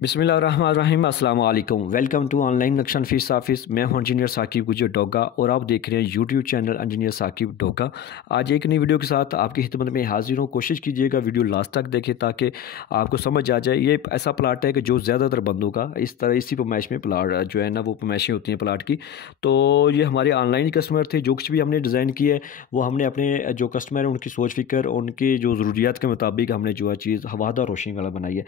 बिस्मिल्लाहिर्रहमानिर्रहीम अस्सलाम वालेकुम। वेलकम टू ऑनलाइन नक्शा नफीस ऑफिस। मैं हूं इंजीनियर साकिब गुजर डोगा और आप देख रहे हैं YouTube channel engineer Saqib Doga. आज एक नई वीडियो के साथ आपकी खिदमत में हाजिर हूं। कोशिश कीजिएगा वीडियो लास्ट तक देखें ताकि आपको समझ आ जाए। ये ऐसा प्लाट है कि जो ज़्यादातर बंदों का इस तरह इसी पैमाइश में प्लाट जो है ना वो पैमाइशें होती हैं प्लाट की। तो ये हमारे ऑनलाइन कस्टमर थे, जो कुछ भी हमने डिज़ाइन किया है वो हमने अपने जो कस्टमर हैं उनकी सोच फ़िक्र उनकी जो ज़रूरियात के मुताबिक हमने जो है चीज़ हवादार रोशनी वाला बनाई है।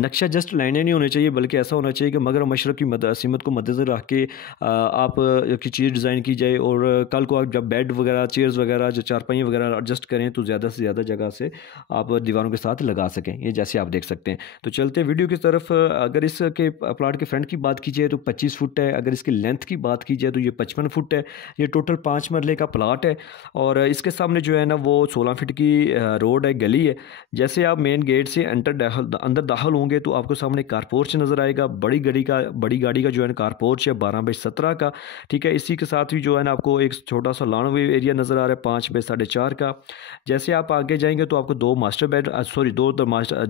नक्शा जस्ट लाइनें नहीं होनी चाहिए बल्कि ऐसा होना चाहिए कि मगर मशरक़ की सीमत को मद्देनज़र रख के आप की चीज़ डिज़ाइन की जाए। और कल को आप जब बेड वगैरह चेयर्स वगैरह जो चारपाई वगैरह एडजस्ट करें तो ज़्यादा से ज़्यादा जगह से आप दीवारों के साथ लगा सकें। ये जैसे आप देख सकते हैं। तो चलते वीडियो की तरफ। अगर इसके प्लाट के फ्रंट की बात की जाए तो 25 फुट है। अगर इसकी लेंथ की बात की जाए तो ये 55 फुट है। ये टोटल 5 मरले का प्लाट है और इसके सामने जो है ना वो 16 फीट की रोड है, गली है। जैसे आप मेन गेट से अंदर दाखिल होंगे तो आपको सामने कारपोर्च नज़र आएगा। बड़ी गाड़ी का जो है ना कारपोर्च है 12 बाई 17 का। ठीक है, इसी के साथ ही जो है ना आपको एक छोटा सा लॉन वे एरिया नज़र आ रहा है 5 बाई 4.5 का। जैसे आप आगे जाएंगे तो आपको दो मास्टर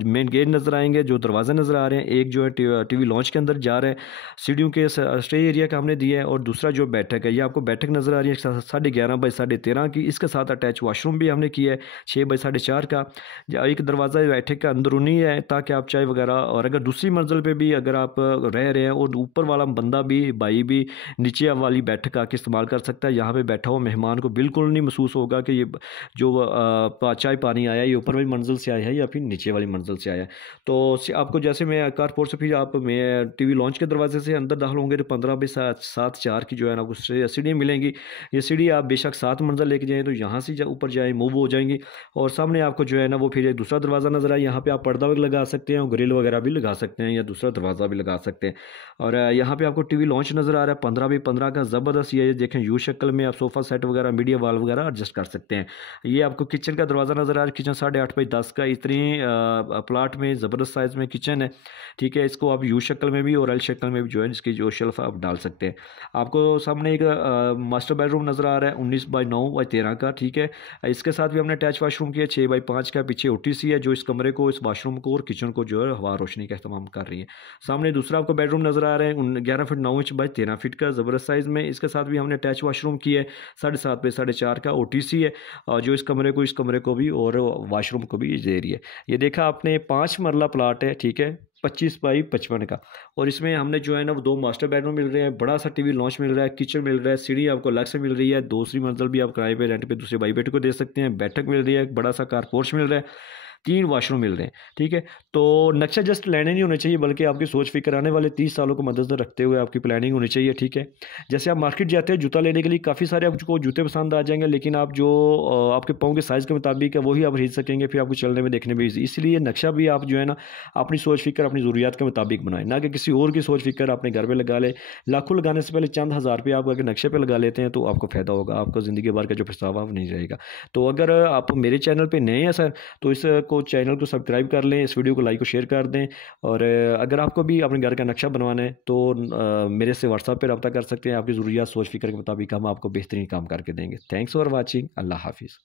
मेन गेट नज़र आएंगे, जो दरवाजे नज़र आ रहे हैं। एक जो है टीवी लॉन्च के अंदर जा रहे हैं, सीढ़ियों के स्टे एरिया का हमने दिया है। और दूसरा जो बैठक है, ये आपको बैठक नज़र आ रही है 11.5 बाई 13.5 की। इसके साथ अटैच वाशरूम भी हमने किया है 6 बाई 4.5 का। एक दरवाज़ा बैठक का अंदरूनी है ताकि आप चाय वगैरह, और अगर दूसरी मंजिल पे भी अगर आप रह रहे हैं और ऊपर वाला बंदा भी भाई भी नीचे वाली बैठक आके इस्तेमाल कर सकता है। यहाँ पे बैठा हुआ मेहमान को बिल्कुल नहीं महसूस होगा कि ये जो चाय पानी आया ये ऊपर वाली मंजिल से आया है या फिर नीचे वाली मंजिल से आया है। तो आपको जैसे मैं कारपोर्ट से फिर आप मैं टीवी लॉन्च के दरवाजे से अंदर दाखिल होंगे तो 15 बाई 7.4 की जो है ना आपको सीढ़ियाँ मिलेंगी। ये सीढ़ी आप बेशक 7 मंजिल लेके जाएँ तो यहाँ से ऊपर जाएँ मूव हो जाएंगी। और सामने आपको जो है ना वो फिर एक दूसरा दरवाज़ा नज़र आए। यहाँ पे आप पर्दा भी लगा सकते हैं और ग्रिल वगैरह भी लगा सकते हैं या दूसरा दरवाज़ा भी लगा सकते हैं। और यहाँ पे आपको टीवी लॉन्च नज़र आ रहा है 15 बाई 15 का। ज़बरदस्त ये देखें यू शक्ल में आप सोफ़ा सेट वगैरह मीडिया वाल वगैरह एडजस्ट कर सकते हैं। ये आपको किचन का दरवाज़ा नज़र आ रहा है, किचन 8.5 बाई 10 का। इतनी प्लाट में ज़बरदस्त साइज़ में किचन है। ठीक है, इसको आप यू शक्ल में भी और एल शक्ल में भी जो है इसकी जो शेल्फ आप डाल सकते हैं। आपको सामने एक मास्टर बेडरूम नज़र आ रहा है 19 बाई 9 बाई 13 का। ठीक है, इसके साथ भी हमने अटैच वाशरूम किया 6 बाई 5 का। पीछे ओटीसी है जो इस कमरे को, इस वाशरूम को और किचन को जो है हवा रोशनी का इस्तेमाल कर रही है। सामने दूसरा आपको बेडरूम नज़र आ रहा है 11 फीट 9 इंच बाई 13 फीट का, ज़बरदस्त साइज़ में। इसके साथ भी हमने अटैच वाशरूम किया है 7.5 बाई 4.5 का। ओटीसी है जो इस कमरे को भी और वाशरूम को भी दे रही है। ये देखा आपने 5 मरला प्लाट है। ठीक है, 25 बाई 55 का। और इसमें हमने जो है ना वो 2 मास्टर बेडरूम मिल रहे हैं, बड़ा सा टीवी लॉन्च मिल रहा है, किचन मिल रहा है, सीढ़ी आपको अलग से मिल रही है। दूसरी मंजिल भी आप किराए पे रेंट पे दूसरे भाई बेटे को दे सकते हैं। बैठक मिल रही है, बड़ा सा कार पोर्च मिल रहा है, 3 वाशरूम मिल रहे हैं। ठीक है, तो नक्शा जस्ट लेने नहीं होना चाहिए बल्कि आपकी सोच फिक्र आने वाले 30 सालों को मद्देनजर रखते हुए आपकी प्लानिंग होनी चाहिए। ठीक है, जैसे आप मार्केट जाते हैं जूता लेने के लिए, काफ़ी सारे आपको जूते पसंद आ जाएंगे, लेकिन आप जो आपके पाँव के साइज़ के मुताबिक है वही आप खरीद सकेंगे, फिर आपको चलने में देखने में ईजी। इसलिए नक्शा भी आप जो है ना अपनी सोच फिक्र अपनी ज़रूरियात के मुताबिक बनाएं, ना कि किसी और की सोच फिक्र अपने घर पर लगा ले। लाखों लगाने से पहले चंद हज़ार रुपये आप अगर नक्शे पर लगा लेते हैं तो आपको फ़ायदा होगा, आपको ज़िंदगी भर का जो पछतावा वो नहीं रहेगा। तो अगर आप मेरे चैनल पर नए हैं सर तो इसको चैनल को सब्सक्राइब कर लें, इस वीडियो को लाइक और शेयर कर दें। और अगर आपको भी अपने घर का नक्शा बनवाना है तो मेरे से व्हाट्सएप पे रब्ता कर सकते हैं। आपकी ज़रूरियात सोच फिक्र के मुताबिक हम आपको बेहतरीन काम करके देंगे। Thanks for watching. अल्लाह हाफिज़।